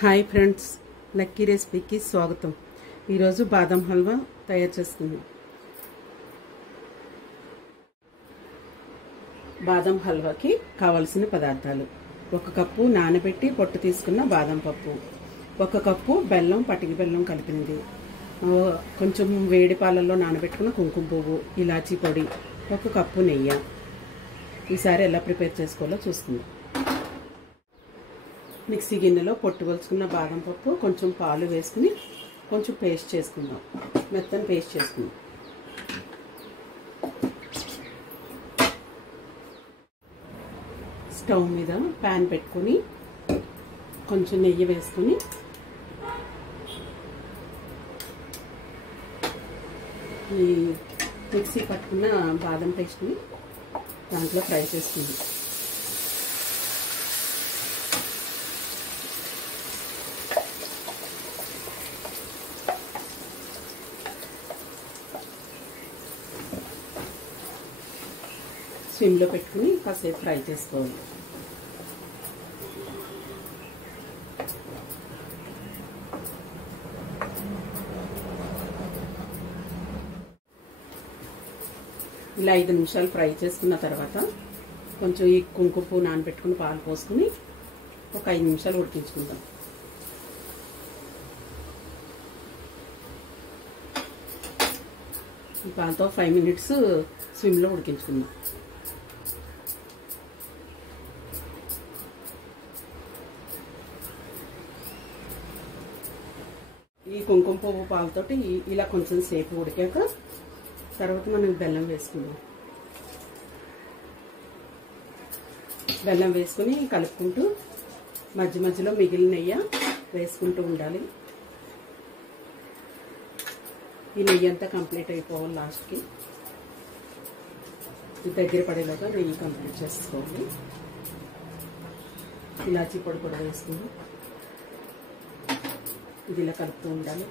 Hi friends, lucky రెసిపీకి స్వాగతం. ఈరోజు బాదం హల్వా తయారు చేస్తున్నాం. బాదం హల్వాకి కావలసిన పదార్థాలు: 1 కప్పు నానబెట్టి పొట్టు తీసుకున్న బాదం పప్పు, 1 కప్పు బెల్లం, పటికి బెల్లం కలిపినది, కొంచెం వేడి పాలల్లో నానబెట్టుకున్న కుంకుమ పువ్వు, ఇలాచీ పొడి, 1 కప్పు నెయ్యి. ఈసారి ఎలా ప్రిపేర్ చేసుకోవాలో చూస్తున్నాం. మిక్సీ గిన్నెలో పొట్టు వలుచుకున్న బాదం పప్పు, కొంచెం పాలు వేసుకుని కొంచెం పేస్ట్ చేసుకుందాం. మెత్తని పేస్ట్ చేసుకుందాం. స్టవ్ మీద ప్యాన్ పెట్టుకొని కొంచెం నెయ్యి వేసుకొని ఈ మిక్సీ పట్టుకున్న బాదం పేస్ట్ని దాంట్లో ఫ్రై చేసుకుందాం. స్విమ్లో పెట్టుకుని కాసేపు ఫ్రై చేసుకోవాలి. ఇలా 5 నిమిషాలు ఫ్రై చేసుకున్న తర్వాత కొంచెం ఈ కుంకుమ పువ్వు నానబెట్టుకుని పాలు పోసుకుని ఒక 5 నిమిషాలు ఉడికించుకుందాం. ఈ పాలతో 5 మినిట్స్ స్విమ్లో ఉడికించుకుందాం. ఈ కుంకుమ పువ్వు పాలతోటి ఇలా కొంచెం సేపు ఉడికాక తర్వాత మనం బెల్లం వేసుకుందాం. బెల్లం వేసుకుని కలుపుకుంటూ మధ్య మధ్యలో మిగిలిన నెయ్యి వేసుకుంటూ ఉండాలి. ఈ నెయ్యి అంతా కంప్లీట్ అయిపోవాలి. లాస్ట్కి దగ్గర పడేలాగా నెయ్యి కంప్లీట్ చేసుకోవాలి. ఇలాచీ పొడి కూడా వేసుకుందాం. ఇది ఇలా కలుపుతూ ఉండాలి.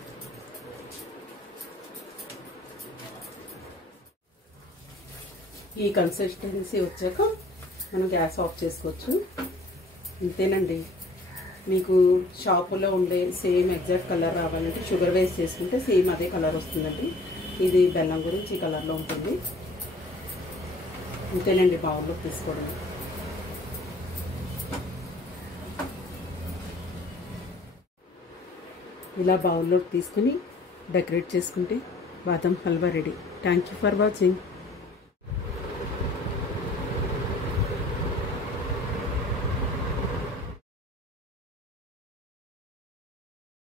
ఈ కన్సిస్టెన్సీ వచ్చాక మనం గ్యాస్ ఆఫ్ చేసుకోవచ్చు. ఇంతేనండి. మీకు షాపులో ఉండే సేమ్ ఎగ్జాక్ట్ కలర్ రావాలంటే షుగర్ వేస్ట్ చేసుకుంటే సేమ్ అదే కలర్ వస్తుందండి. ఇది బెల్లం గురించి ఈ కలర్లో ఉంటుంది. ఇంతేనండి, బౌల్లో తీసుకోవడం. ఇలా బౌల్లో తీసుకుని డెకరేట్ చేసుకుంటే బాదం halwa ready. Thank you for watching.